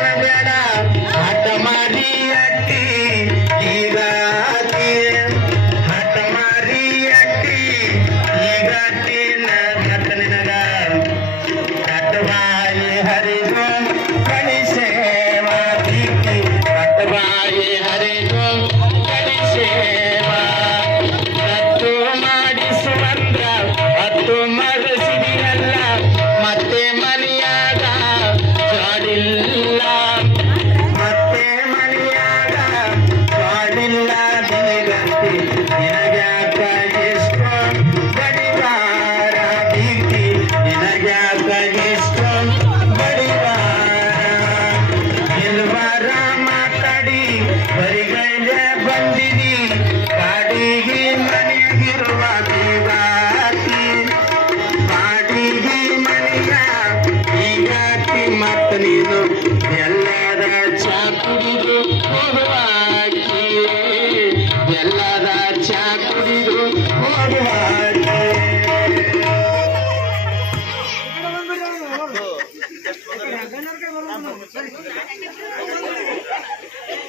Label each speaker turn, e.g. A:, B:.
A: आता मारी. ಬರೀಗಂಗೆ ಬಂದೀರಿ ಪಾಡಿ ಹಿ ಮನೆಯಿರುವಾಗ ಆತಿ ಬಾಡಿ ಹಿಮಣಿಗ ಈಗ ಮತ್ತು ನೀವು ಎಲ್ಲಾರ ಚಾಕುಲಿರು ಕೊಡುವ ಆಕಿ
B: ಹೋಗುವ